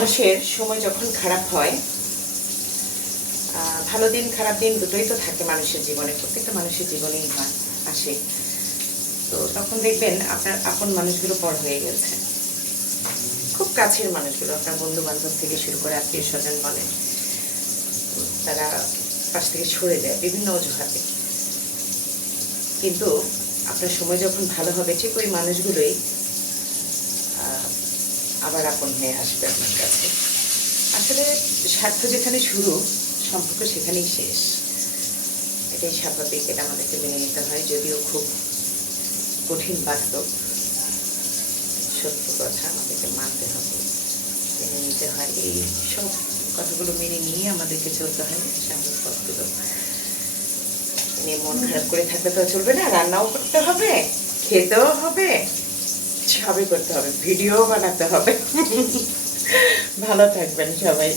মানুষের সময় যখন খারাপ হয়, ভালো দিন খারাপ দিন দুটোই তো থাকে মানুষের জীবনে, প্রত্যেকটা মানুষের জীবনেই হয়, আসে। তো তখন দেখবেন আপনার আপন মানুষগুলো পর হয়ে গেছে, খুব কাছের মানুষগুলো, আপনার বন্ধু বান্ধব থেকে শুরু করে আত্মীয় স্বজন বলেন, তারা পাশ থেকে সরে যায় বিভিন্ন অজুহাতে। কিন্তু আপনার সময় যখন ভালো হবে, ঠিক ওই মানুষগুলোই আবার আপন হয়ে আসবে আপনার কাছে। আসলে স্বার্থ যেখানে শুরু, সম্পর্ক সেখানেই শেষ। এটাই স্বাভাবিক, এটা আমাদেরকে মেনে নিতে হয়, যদিও খুব কঠিন বাস্তব সত্য কথা, আমাদেরকে মানতে হবে, মেনে নিতে হয়। এই সব কথাগুলো মেনে নিয়ে আমাদেরকে চলতে হয় সামনের পথগুলো। নিয়ে মন খারাপ করে থাকলে তো চলবে না, রান্নাও করতে হবে, খেতেও হবে, সবই করতে হবে, ভিডিও বানাতে হবে। ভালো থাকবেন সবাই।